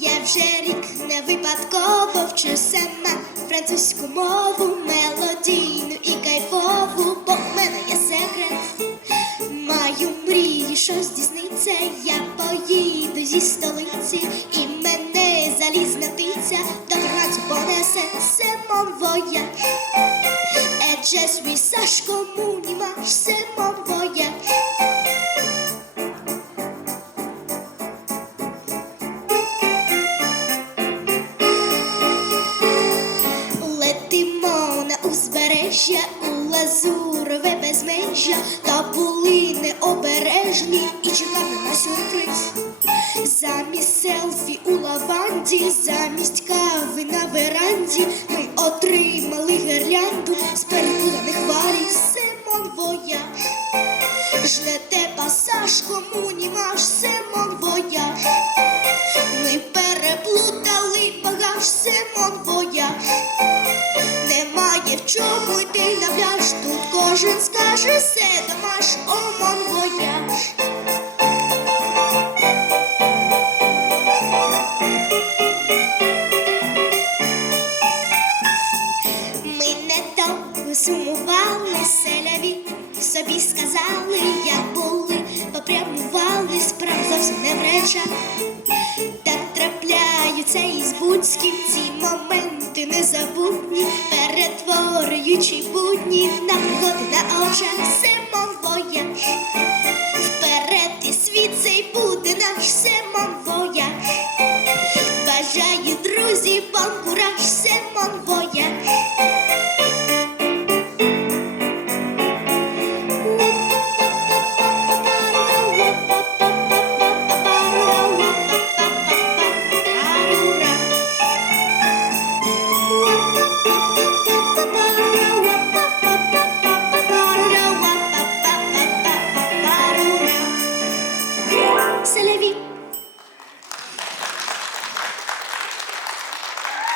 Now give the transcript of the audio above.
Я вже рік не випадково вчу сама французьку мову, мелодійну і кайфову, бо в мене є секрет. Маю мрію, що здійсниться, я зі столиці, і мене залізна птиця до Францу понесе Семон je suis sage comme une image, c'est. Летимо на узбережжя у лазурове безмежжя, та були необережні і чекали на сюрприз. Селфі у лаванді, замість кави на веранді, ми отримали гірлянду з перепутаних варій Семон Вояж. Ждете пасаж, кому німаш Семон Вояж. Ми переплутали багаж Семон Вояж. Немає в чому йти на пляж, тут кожен скаже все домаш, омон вояж. Ми не довго сумували, селяві собі сказали, як були, попрямували, справ зовсім не в речах. Так трапляються із будським ці моменти незабутні, перетворюючи будні на пригоди на очах.